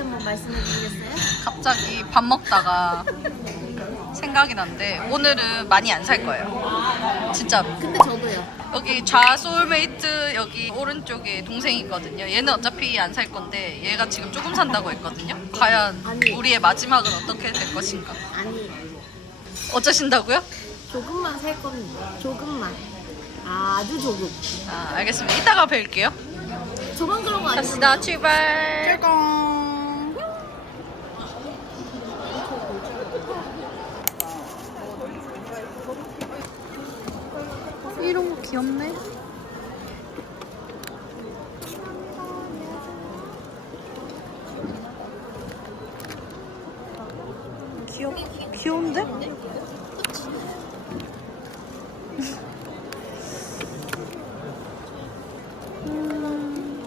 한번 말씀해 주시겠어요? 갑자기 밥 먹다가 생각이 난데 오늘은 많이 안 살 거예요. 진짜로. 근데 저도요. 여기 좌 소울메이트 여기 오른쪽에 동생이 있거든요. 얘는 어차피 안 살 건데 얘가 지금 조금 산다고 했거든요. 과연 아니. 우리의 마지막은 어떻게 될 것인가? 아니 어쩌신다고요? 조금만 살 겁니다. 조금만. 아주 조금. 아, 알겠습니다. 이따가 뵐게요. 저만 그런 거 아니에요? 갑시다. 출발. 출공. 이런 거 귀엽네. 귀엽, 귀여운데? 음.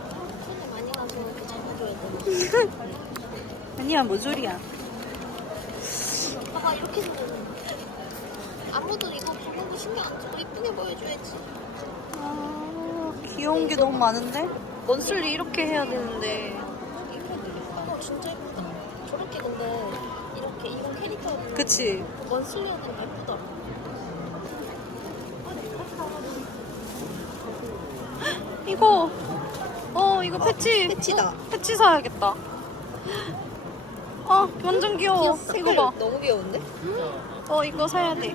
아니야, 뭔 소리야. 오빠가 이렇게 생겼는데. 아무도 거 신경 안 쓰고 이쁘게 보여줘야지. 아, 귀여운 게 너무 많은데? 먼슬리 이렇게 해야 되는데. 어, 진짜 예쁘다. 저렇게 근데 이렇게 이런 캐릭터 그치? 원슬리는 예쁘다. 이거, 어, 이거 패치. 패치다. 어, 패치 사야겠다. 아, 완전 귀여워. 귀엽다. 이거 봐. 너무 귀여운데? 어, 이거 사야 돼.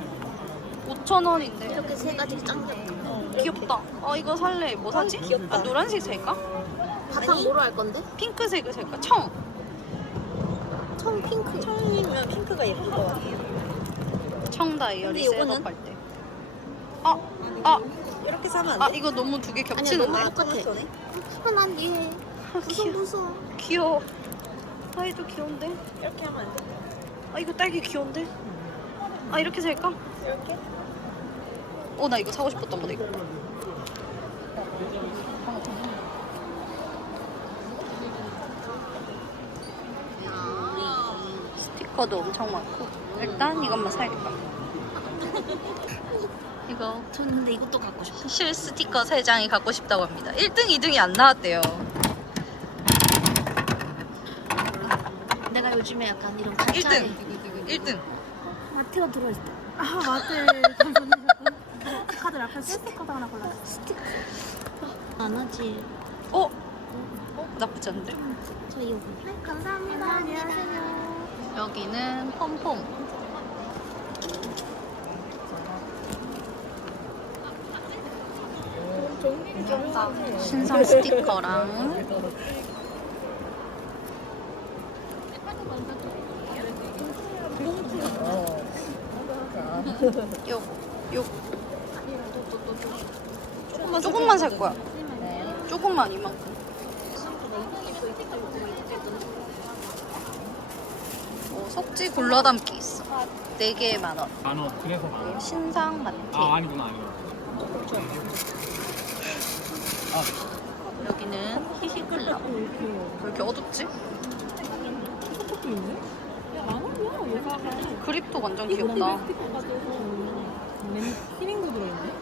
5,000원인데. 이렇게 세 가지 짱 귀엽다. 귀엽다. 어, 이거 살래. 뭐 사지? 귀엽다. 아, 노란색 살까? 바탕 뭐로 할 건데? 핑크색을 살까? 청. 청 핑크. 청이면 핑크가 예쁠 것 같아요. 청 다이어리 근데 요거는? 셋업 할 때. 아, 아, 이렇게 사면 안 아, 이거 너무 두 개 아니야 겹치는데? 너무 똑같아. 아, 난. 아, 무서워 귀여워. 무서워. 귀여워. 아이도 귀여운데? 이렇게 하면 안 돼. 아 이거 딸기 귀여운데? 아 이렇게 살까? 이렇게? 어 나 이거 사고 싶었던 거다 이거. 스티커도 엄청 많고 일단 이것만 사야겠다. 이거 저는 근데 이것도 갖고 싶어. 실 스티커 3장이 갖고 싶다고 합니다. 1등, 2등이 안 나왔대요. 내가 요즘에 약간 이런 1등, 가짜에 1등. 마트가 들어있어. 아 마트 당첨되셨고 카드 앞에 스티커도 하나 골라주세요 스티커. 안 하지. 어? 어? 나쁘지 않은데? 저 이거. 네 감사합니다. 안녕하세요. 여기는 폼폼. 신상 스티커랑 요, 요. 조금만, 조금만 살 거야. 조금만 이만큼. 어, 석지 골라 담기 있어. 4개에 만 원. 만 원 그래서 만 원 신상 마트. 아 아니구나 아니구나 여기는 히히클럽. 왜 이렇게 어둡지? 그립도 완전 귀엽다. 키링도 들어있네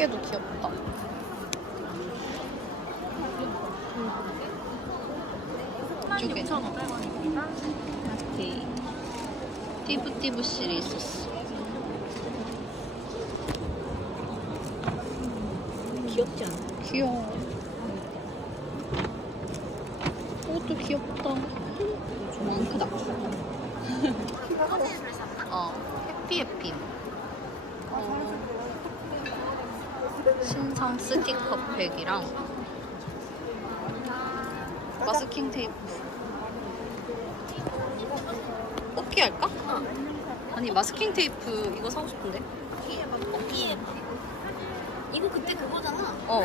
집게도 귀엽다. 이쪽에. 띠부띠부 실이 있었어. 귀엽지 않아? 귀여워. 이것도 귀엽다. 너무 크다. 어, 해피해피. 어, 신상 스티커 팩이랑 마스킹 테이프. 뽑기 할까? 아니 마스킹 테이프 이거 사고 싶은데. 이게 막 뽑기에 막. 이거 그때 그거잖아. 어.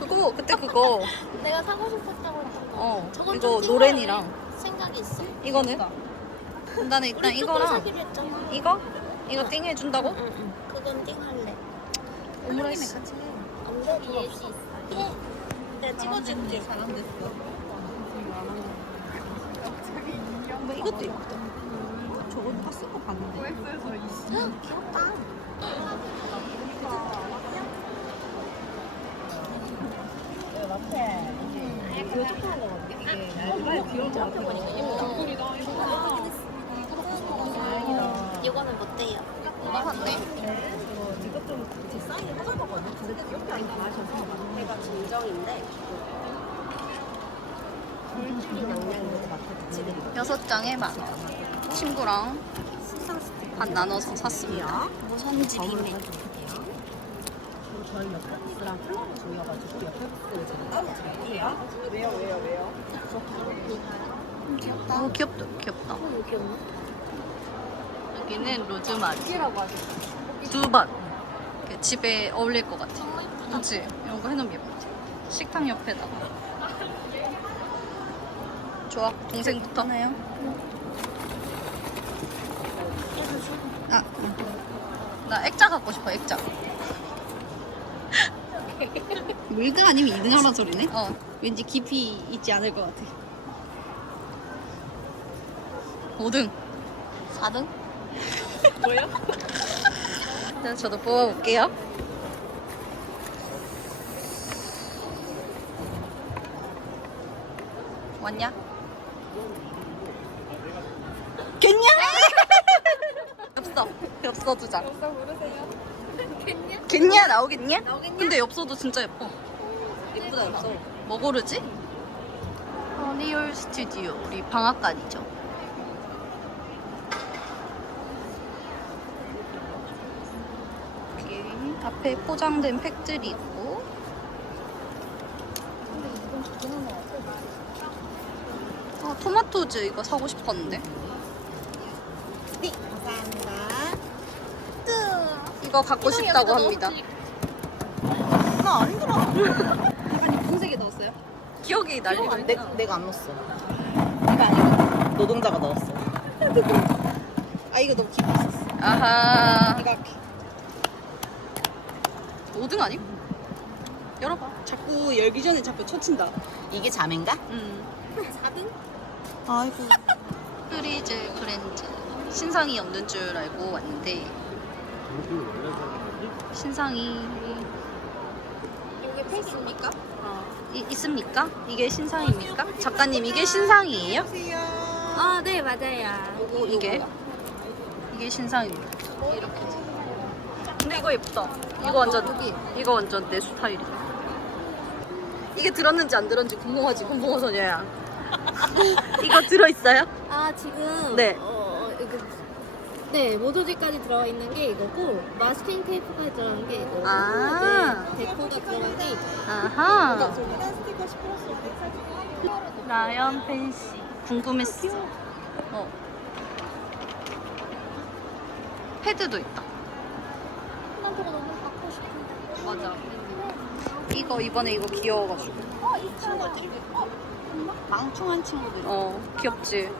그거 그때 그거. 내가 사고 싶었다고 했던 거. 어. 저건 이거 좀 찍어야 노렌이랑 생각이 있어. 이거는 나는 일단 우리 조금 이거랑 사기로 했잖아. 이거 이거 띵 해준다고? 응, 응. 그건 띵 할래. 오므라이스. 엉덩이 예시 있어. 내가 찍어줄게. 뭐 이것도 예쁘다. 귀엽다. 거? 이게 귀여운 거 예쁘다 이거는 못돼요 좀제 사인을 근데 귀엽게 안 진정인데 물질인 영양으로 같이 드리고 여섯 장에 만 원. 친구랑 반 나눠서 샀습니다. 무선지 비밀. 저희 옆에 부스랑 플러그 조여가지고 옆에 부스를 제가 따로 드릴게요 왜요 왜요 왜요? 어, 귀엽다. 귀엽다. 여기는 로즈마리. 두 번. 이렇게 집에 어울릴 것 같아. 그치? 이런 거 해놓으면 예쁘지. 식탁 옆에다가. 좋아. 동생부터. 하나요? 아, 응. 나 액자 갖고 싶어, 액자. 물가 아니면 2등 하라 소리네? 어. 왠지 깊이 있지 않을 것 같아. 5등. 4등? 뭐요? 자, 저도 뽑아볼게요. 왔냐? 겠냐? 엽서. 두 장. 엽서 고르세요 겠냐? 겠냐? 나오겠냐? 나오겠냐? 근데 엽서도 진짜 예뻐. 예쁘다 엽서 뭐 고르지? 허니올 스튜디오. 우리 방앗간이죠. 이렇게 앞에 포장된 팩들이 있고 아, 토마토즈 이거 사고 싶었는데 네 감사합니다 이거 갖고 싶다고 합니다 나 아니더라 아니 무슨 색에 넣었어요? 기억이 날리고 내, 내가 안 넣었어 내가 아니고 노동자가 넣었어 아 이거 너무 기분 있었어 아하 이거 할게 5등 아님? 열어봐 자꾸 열기 전에 자꾸 쳐친다 이게 자매인가? 음. 4등? 아이고. 프리즈 프렌즈. 신상이 없는 줄 알고 왔는데 신상이 이게 페이스입니까? 이- 있습니까? 이게 신상입니까? 작가님 이게 신상이에요? 아, 네, 맞아요. 요거 이게 이게 신상입니다. 이렇게. 근데 이거 예쁘다. 이거 완전 이거 완전 내 스타일이야. 이게 들었는지 안 들었는지 궁금하지 금붕어 소녀야. 이거 들어 있어요? 아, 지금. 네. 어, 이거. 네, 모조지까지 들어있는 게 이거고, 마스킹 테이프까지 들어가는 게 이거고, 아. 네, 데코가 들어간 게 이거. 아하. 스티커 10% 라이언 팬시 궁금했어. 어. 패드도 있다. 난 저거 너무 갖고 싶은데. 맞아. 이거 이번에 이거 귀여워가지고. 어, 이 친구들. 어, 망충한 친구들 어 귀엽지.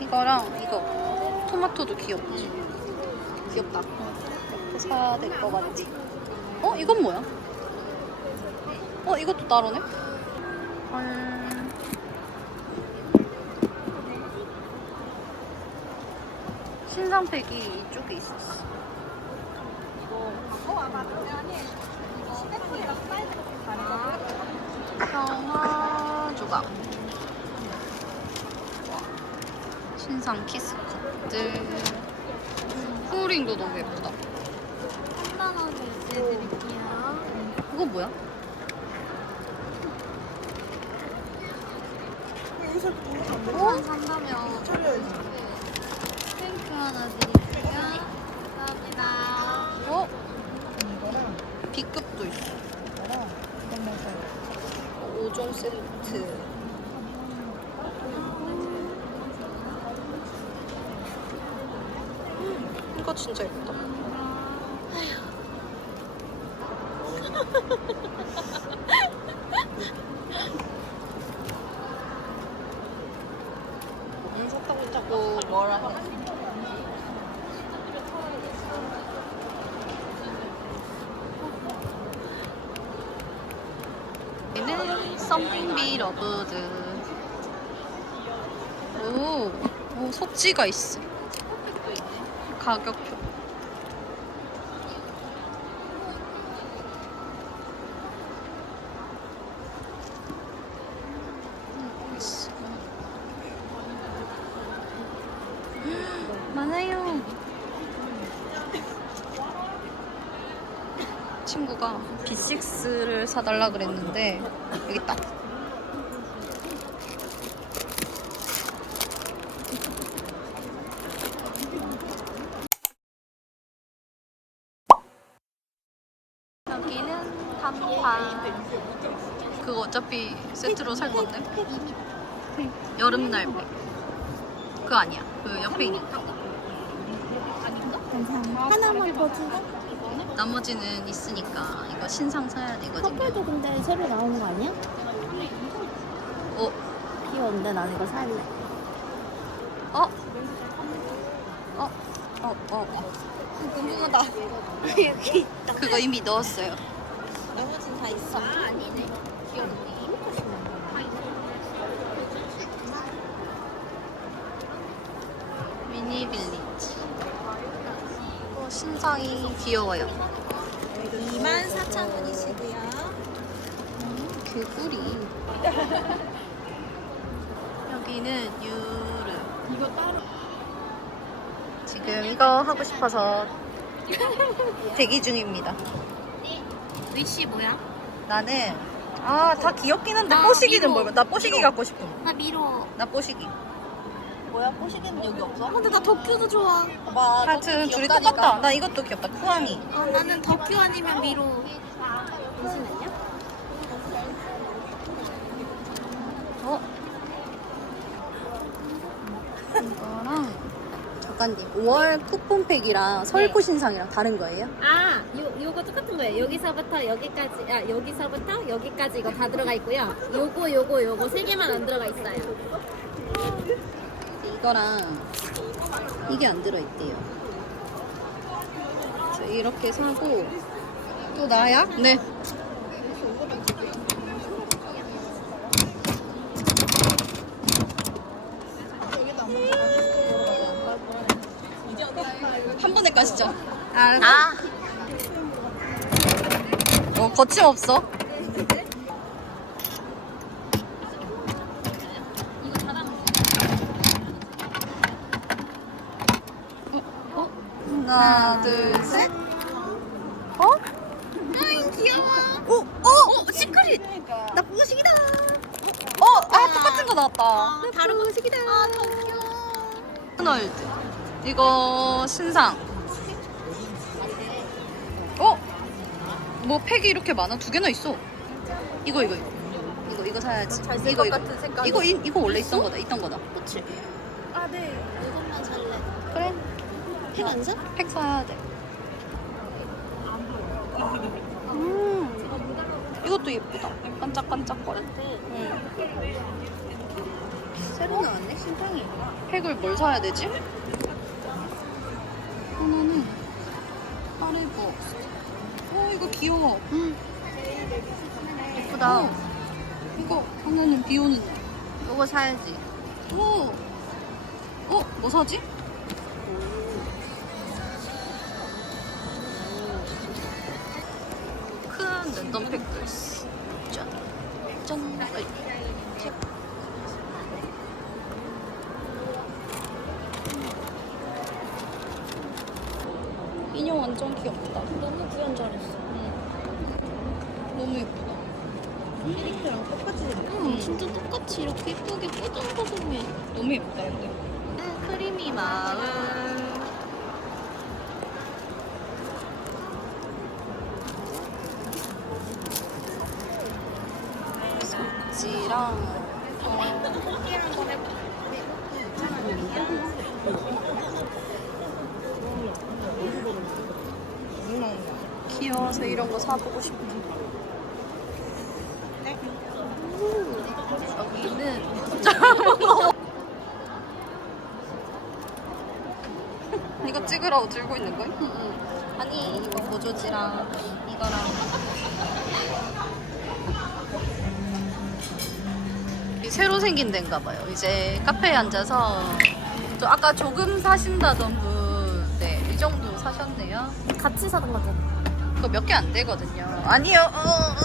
이거랑 이거 토마토도 귀엽지. 귀엽다 사야 될 것 같지. 어 이건 뭐야? 어 이것도 따로네. 헐. 신상팩이 이쪽에 있었어. 평화 조각. 신상 키스 컷들. 후링도 너무 예쁘다. 3만원 결제해드릴게요. 이거 뭐야? 어? 산다면. 핑크 하나 드릴게요. 감사합니다. 어? B급도 있어. 5종 세트. 진짜 예쁘다. 안 샀다고 자꾸 뭐라 해 얘는 Something Be Loved. 오, 오 속지가 있어. 가격표. 많아요. 친구가 B6를 사달라 그랬는데 여기 딱 어차피 세트로 살 건데. 여름날 백. 그거 아니야. 그 옆에 있는 거. 하나만 더 줄까? 나머지는 있으니까 이거 신상 사야 되거든요. 커플도 근데 새로 나온 거 아니야? 어, 귀여운데 난 이거 살래. 어, 어, 어, 어. 궁금하다. 여기 있다. 그거 이미 넣었어요. 나머진 다 있어. 아, 아니네. 귀여운데. 미니 빌리지. 어, 귀여워요. 24,000원이시고요. 개구리. 여기는 유르. 이거 따로. 지금 이거 하고 싶어서 대기 중입니다. 위시 뭐야? 나는 아 다 귀엽긴 한데 나 뽀시기는 미로. 뭘까? 나 뽀시기 미로. 갖고 싶어. 나 미로. 나 뽀시기. 뭐야? 뽀시기는 여기 없어? 근데 나 덕큐도 좋아. 봐. 하여튼 둘이 똑같다. 나 이것도 귀엽다. 쿠아미. 어, 나는 덕큐 아니면 미로. 무슨은요? 어? 이거랑 작가님 5월 쿠폰팩이랑 설코 신상이랑 다른 거예요? 아, 요, 요거 똑같은 거예요. 여기서부터 여기까지, 아, 여기서부터 여기까지 이거 다 들어가 있고요. 요거, 요거, 요거 세 개만 안 들어가 있어요. 이거랑 이게 안 들어있대요. 이렇게 사고 또 나야? 네. 한 번에 까시죠. 아. 어, 거침없어. 어? 하나, 둘, 셋. 어? 아이, 귀여워. 오, 어, 어, 시크릿. 나 보식이다. 어, 아, 똑같은 거 나왔다. 다른 보식이다. 아, 덕큐. 호널드. 이거 신상. 어? 뭐 팩이 이렇게 많아? 두 개나 있어. 이거 이거 이거. 이거 이거 사야지. 이거 것 이거. 같은 색깔. 이거 이, 이거 원래 있던 거다. 있던 거다. 그치? 아, 네. 그래. 팩안 사? 팩 사야 돼. 음. 이것도 예쁘다. 반짝반짝거려. 응. 새로 나왔네 신상이. 팩을 뭘 사야 되지? 하나는 파레보. 어 이거 귀여워. 응. 예쁘다. 이거 하나는 비 오는 날. 요거 사야지. 오. 어? 뭐 사지? 팩도 있어. 짠. 짠. 어이. 책. 인형 완전 귀엽다. 너무 구현 잘했어. 너무 예쁘다. 캐릭터랑 똑같이 생겼어. 응, 진짜 똑같이 이렇게 예쁘게 뽀송뽀송해. 너무 예쁘다, 근데. 크리미 마을. 귀여워서 이런 거 사보고 싶어. 여기는 이거 찍으라고 들고 있는 거야? 아니 이거 보조지랑 이거랑 이 새로 생긴 데인가 봐요. 이제 카페에 앉아서 또 아까 조금 사신다던 분, 네, 이 정도 사셨네요. 같이 사는 거죠. 그거 몇 개 안 되거든요. 아니요. 어.